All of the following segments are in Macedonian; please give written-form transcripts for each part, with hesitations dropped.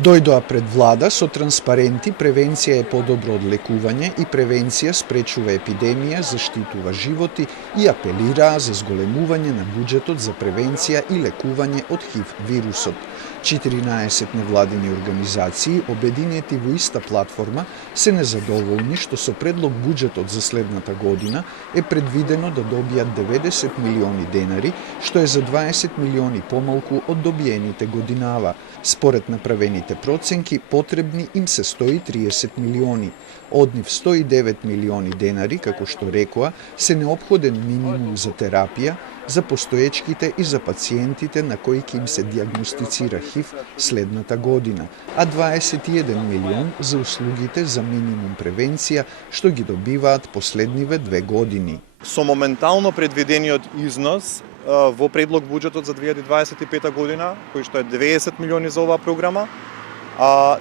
Дојдоа пред влада со транспаренти превенција е подобро од лекување и превенција спречува епидемија, заштитува животи и апелираа за зголемување на буџетот за превенција и лекување од ХИВ вирусот. 14 невладини организации, обединети во иста платформа, се незадоволни што со предлог буџетот за следната година е предвидено да добијат 90 милиони денари, што е за 20 милиони помалку од добиените годинава. Според направените проценки, потребни им се 130 милиони. Од нив 109 милиони денари, како што рекоа, се неопходен минимум за терапија, за постоечките и за пациентите на кои ќе им се диагностицира ХИВ следната година, а 21 милион за услугите за минимум превенција, што ги добиваат последниве 2 години. Со моментално предвидениот износ во предлог буџетот за 2025 година, кој што е 90 милиони за оваа програма,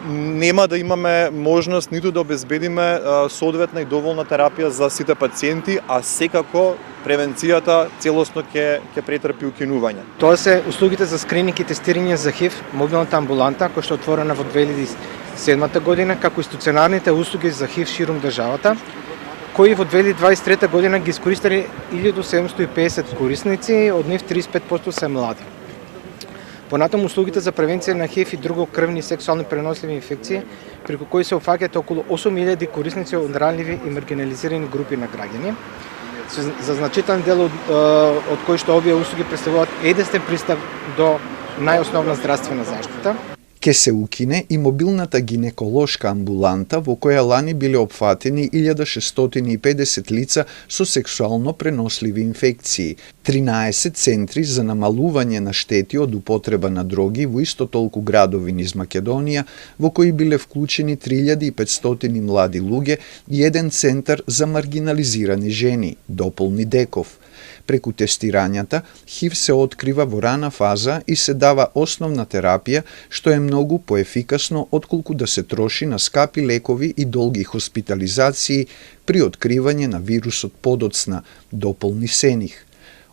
нема да имаме можност ниту да обезбедиме соодветна и доволна терапија за сите пациенти, а секако превенцијата целосно ќе претрпи укинување. Тоа се услугите за скрининг и тестирање за ХИВ, мобилната амбуланта, која што е отворена во 2007 година, како и стационарните услуги за ХИВ ширум државата, кои во 2023 година ги искористиле 1750 корисници, од нив 35% се млади. Понатаму услугите за превенција на ХИВ и друго крвни сексуални преносливи инфекции, преку кои се офаќаат околу 8000 корисници од ранливи и маргинализирани групи на граѓани. За значителен дел од кои што овие услуги представуваат единствен пристап до најосновна здравствена заштита. Ке се укине и мобилната гинеколошка амбуланта во која лани биле опфатени 1650 лица со сексуално преносливи инфекции, 13 центри за намалување на штети од употреба на дроги во исто толку градови низ Македонија, во кои биле вклучени 3500 млади луѓе и еден центар за маргинализирани жени, дополни Деков. Преку тестирањата, ХИВ се открива во рана фаза и се дава основна терапија, што е многу поефикасно отколку да се троши на скапи лекови и долги хоспитализации при откривање на вирусот подоцна, дополни Сених.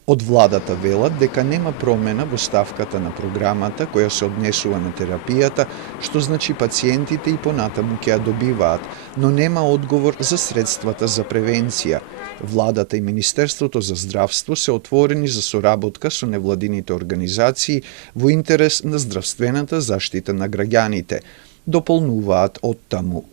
Од владата велат дека нема промена во ставката на програмата која се однесува на терапијата, што значи пациентите и понатаму ќе ја добиваат, но нема одговор за средствата за превенција. Владата и Министерството за здравство се отворени за соработка со невладините организации во интерес на здравствената заштита на граѓаните, дополнуваат од таму.